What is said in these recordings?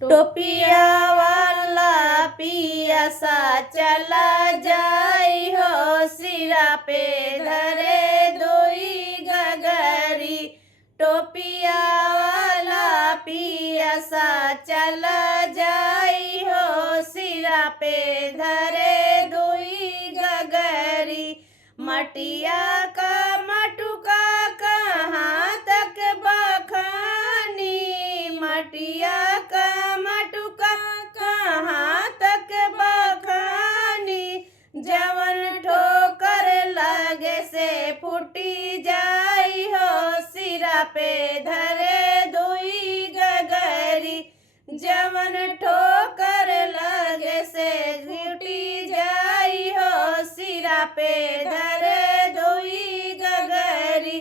टोपिया वाला पिया सा चला जाई हो, सिरा पे धरे दोई गगरी। टोपिया वाला पिया सा चला जाई हो, सिरा पे धरे दोई गगरी। मटिया का मटुका कहाँ तक बखानी, मटिया का मटुका कहाँ तक बखानी। जवन ठोकर लगे से फूटी जाई हो, सिरा पे धरे दोई गगरी। जवन ठोकर लगे से फूटी जाई हो, सिरा पे धरे दोई गगरी।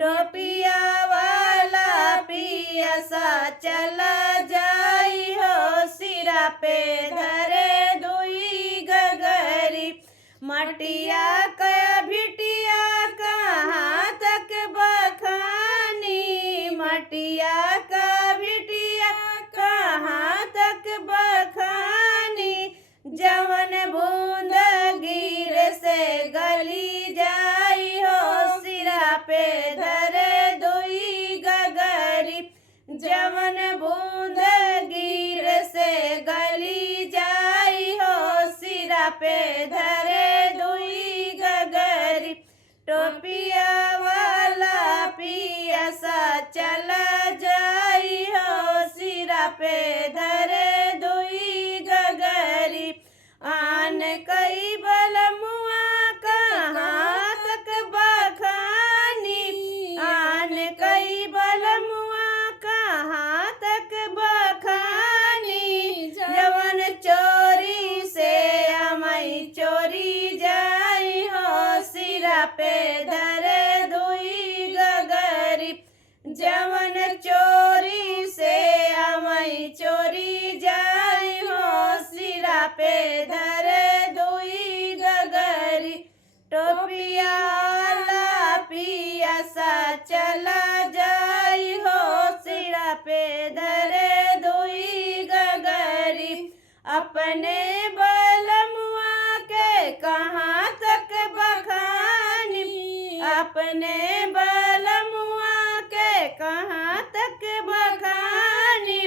टोपिया वाला पिया सा चला जाई हो, सिरा पे धरे दोई गगरी। मटिया का भिटिया कहाँ तक बखानी, मटिया का भिटिया कहाँ तक बखानी। जवन बूंद गिर से गली जाई हो, सिरा पे धरे दोई गगरी। जवन बूंद गिर से गली जाई हो, सिरा पे धरे दोई गगरी। टोपिया वाला पिया सा चला जाई हो, सिरा पे धरे दोई गगरी। आन कई बलमुआ कहाँ तक बखानी, आन कई बलमुआ कहाँ तक बखानी। जवन चोरी से अमई चोरी जाई हो, सिरा पे धरे दोई गगरी। जवन चोरी से अमई चोरी जाई हो, सिरा पे धरे दोई गगरी। टोपिया वाला पिया सा चला जाई हो, सिरा पे धरे दोई गगरी। अपने बलमुआ के कहाँ तक बखानी, अपने बलमुआ के कहाँ तक बखानी।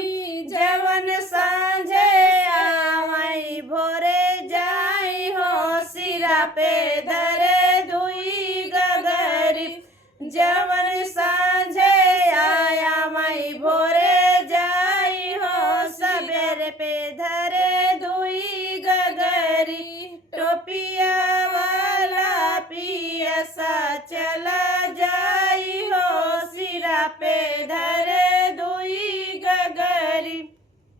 जवन सांझे आवई भोरे जाई हो, सिरा पे धरे दोई गगरी। जवन सांझे आया मई भोरे जाई हो, सबेरे पे धरे दोई गगरी। टोपिया वाला पिया सा चला